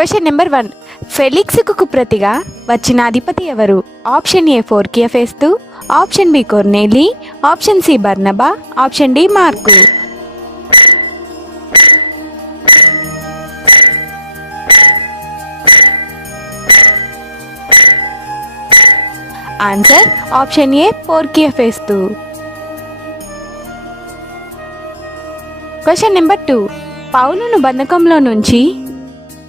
Question number one. ఫెలిక్స్కు ప్రతిగా వచ్చిన అధిపతి ఎవరు? ఆప్షన్ ఏ ఫోర్కియఫేస్తు ఆప్షన్ బి కొర్నేలి ఆప్షన్ సి బర్నబా option D mark. Answer option A పోర్కియఫేస్తు క్వశ్చన్ నెంబర్ టూ. పౌలును బంధకంలో నుంచి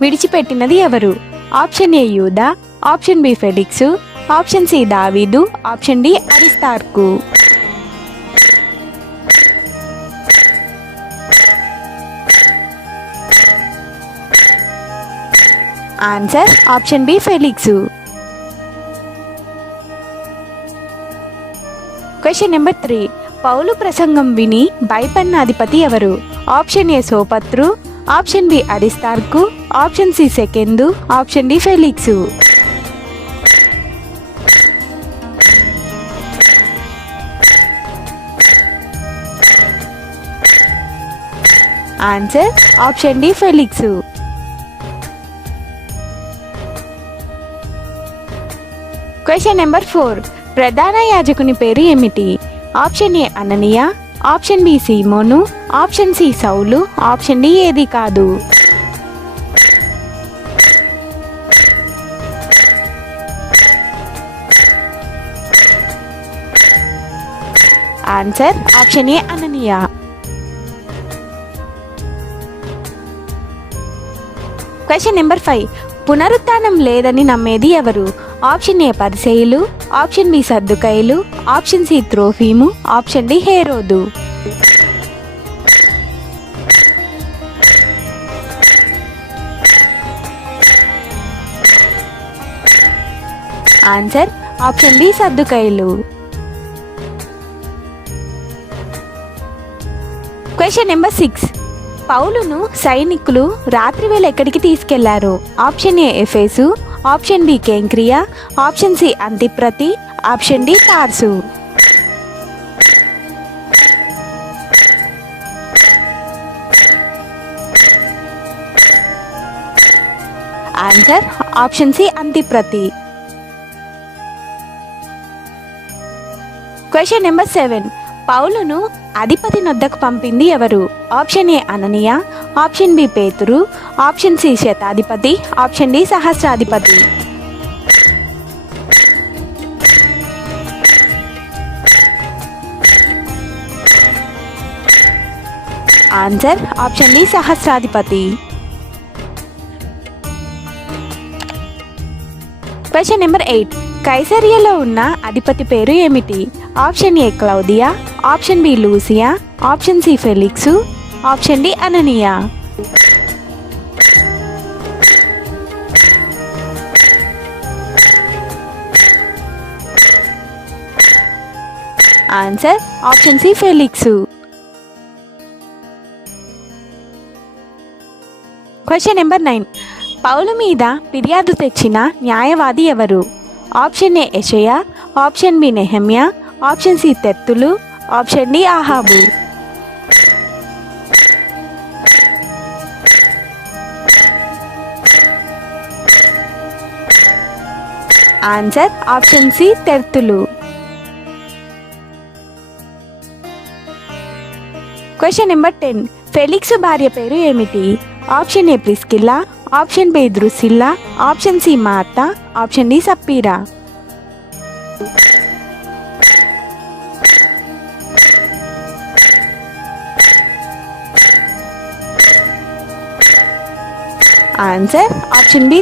విడిచిపెట్టినది ఎవరు? ఆప్షన్ ఏ యూదా option B Felix option C దావీదు option D అరిస్తార్కు. Answer option B Felix. Question number three. పౌలు ప్రసంగం విని భయపడిన అధిపతి ఎవరు? ఆప్షన్ ఏ సోపత్రు ఆప్షన్ బి అరిస్తార్కు option C సెకెందు option D Felix. Answer option D Felix. Question number four ప్రధాన యాజకుని పేరు ఏమిటి? ఆప్షన్ ఏ అననియా ఆప్షన్ బి సీమోను ఆప్షన్ సి సౌలు ఆప్షన్ డి ఏది కాదు. Answer option A Ananias. Question number five. పునరుత్నం లేదని నమ్మేది ఎవరు? ఆప్షన్ ఏ పరిసేయులు ఆప్షన్ బి సర్దుకైలు ఆప్షన్ సి త్రోఫీము ఆప్షన్ డి హేరోదు. ఆన్సర్ ఆప్షన్ బి సర్దుకైలు క్వశ్చన్ నెంబర్ సిక్స్. పౌలును సైనికులు రాత్రివేళ ఎక్కడికి తీసుకెళ్ళారు? ఆప్షన్ ఏ ఎఫేసు ఆప్షన్ బి కేంక్రియా ఆప్షన్ సి అంతిప్రతి ఆప్షన్ డి తార్సు. Answer option C అంతిప్రతి. Question number seven. పౌలును అధిపతి నొద్దకు పంపింది ఎవరు? ఆప్షన్ ఏ అననీయ ఆప్షన్ బి పేతురు ఆప్షన్ సి శతాధిపతి ఆప్షన్ డి సహస్రాధిపతి. ఆన్సర్ ఆప్షన్ డి సహస్రాధిపతి. క్వశ్చన్ నెంబర్ ఎయిట్ కైసరియాలో ఉన్న అధిపతి పేరు ఏమిటి? Option A క్లౌదియా option B Lucia option C Felix option D Ananias. Answer option C Felix. Question number nine. పౌలు మీద ఫిర్యాదు తెచ్చిన న్యాయవాది ఎవరు? ఆప్షన్ ఏ యషయ ఆప్షన్ బి నెహమ్య ఆప్షన్ సి తెత్తులు ఆప్షన్ డి ఆహాబు ఆన్సర్ ఆప్షన్ సి తెర్తులు క్వశ్చన్ నెంబర్ టెన్ ఫెలిక్స్ భార్య పేరు ఏమిటి? Option A Priscilla option B Drusilla option C Martha option D Sapphira answer option B